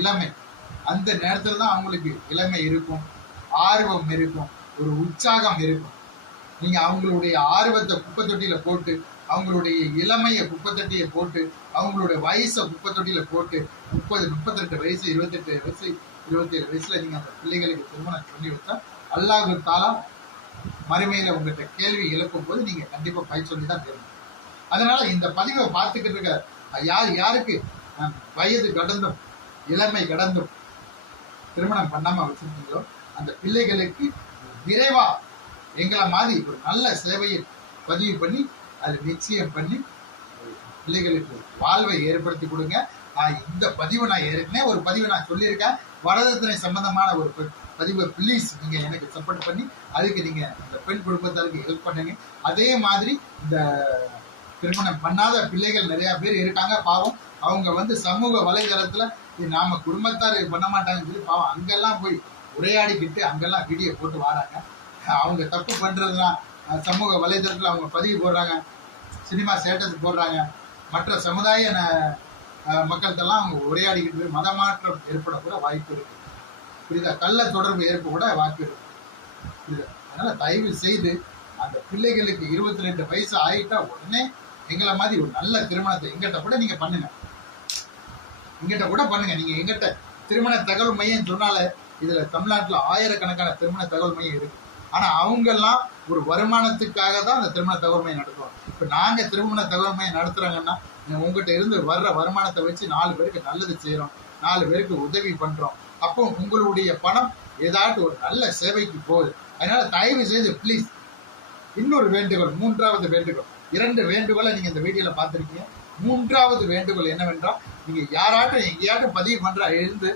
இளமை. அந்த நேரத்துல தான் அவங்களுக்கு இளமை இருக்கும், ஆர்வம் இருக்கும், ஒரு உற்சாகம் இருக்கும். நீங்க அவங்களுடைய ஆர்வத்தை குப்பை தொட்டியில போட்டு, அவங்களுடைய இளமைய குப்பை தொட்டியை போட்டு, அவங்களுடைய வயசை குப்பை தொட்டியில போட்டு 30, 32 வயசு, 28 வயசு, 27 வயசுல நீங்க அந்த பிள்ளைகளுக்கு திருமணம் சொல்லி வச்சா அல்லாஹ் தாலா மறுமையில உங்ககிட்ட கேள்வி எழுப்பும் போது நீங்க கண்டிப்பா பயிர் சொல்லி தான் தரணும். அதனால இந்த பதிவை பார்த்துக்கிட்டு இருக்க யாருக்கு வயது கடந்தும் இளமை கடந்தும் திருமணம் பண்ணாம வச்சிருக்கீங்களோ அந்த பிள்ளைகளுக்கு விரைவா எங்களை மாதிரி ஒரு நல்ல சேவையை பதிவு பண்ணி அது நிச்சயம் பண்ணி பிள்ளைகளுக்கு வாழ்வை ஏற்படுத்தி கொடுங்க. இந்த பதிவை நான் ஏற்கனவே ஒரு பதிவை நான் சொல்லியிருக்கேன். வரதட்சணை சம்பந்தமான ஒரு பதிவை ப்ளீஸ் நீங்க எனக்கு சப்போர்ட் பண்ணி அதுக்கு நீங்க இந்த பெண் குடும்பத்தாருக்கு ஹெல்ப் பண்ணுங்க. அதே மாதிரி இந்த திருமணம் பண்ணாத பிள்ளைகள் நிறைய பேர் இருக்காங்க. பாவம் அவங்க சமூக வலைதளத்துல நாம குடும்பத்தார் பண்ண மாட்டாங்கன்னு சொல்லி பாவம் அங்கெல்லாம் போய் உரையாடிக்கிட்டு அங்கெல்லாம் வீடியோ போட்டு வராங்க. அவங்க தப்பு பண்றதுனா சமூக வலைதளத்துல அவங்க பதிவு போடுறாங்க, சினிமா ஸ்டேட்டஸ் போடுறாங்க. மற்ற சமுதாய மக்கள்கிட்டலாம் அவங்க உரையாடிக்கிட்டு மதமாற்றம் ஏற்பட கூட வாய்ப்பு இருக்கு. புரியுதா? கள்ள தொடர்பு ஏற்பட கூட வாய்ப்பு இருக்கு. புரியுதா? அதனால தயவு செய்து அந்த பிள்ளைகளுக்கு 22 வயசு ஆயிட்டா உடனே எங்களை மாதிரி ஒரு நல்ல திருமணத்தை எங்கிட்ட கூட நீங்க பண்ணுங்க. நீங்க எங்கிட்ட திருமண தகவல் மையம் சொன்னால இதுல தமிழ்நாட்டுல ஆயிரக்கணக்கான திருமண தகவல் மையம் இருக்கு. ஆனா அவங்க எல்லாம் ஒரு வருமானத்துக்காக தான் அந்த திருமண தகவல் மையம் நடத்துவோம். இப்ப நாங்க திருமண தகவல் மையம் நடத்துறாங்கன்னா உங்ககிட்ட இருந்து வர்ற வருமானத்தை வச்சு 4 பேருக்கு நல்லது செய்யறோம், 4 பேருக்கு உதவி பண்றோம். அப்போ உங்களுடைய பணம் ஏதாட்டு ஒரு நல்ல சேவைக்கு போகுது. அதனால தயவு செய்து ப்ளீஸ் இன்னொரு வேண்டுகோள், 3வது வேண்டுகோள். 2 வேண்டுகோளை நீங்க இந்த வீடியோல பார்த்திருக்கீங்க. 3வது வேண்டுகோள் என்னவென்றால், நீங்க யாராட்டும் எங்கேயாட்டும் பதிவு பண்ற எழுந்து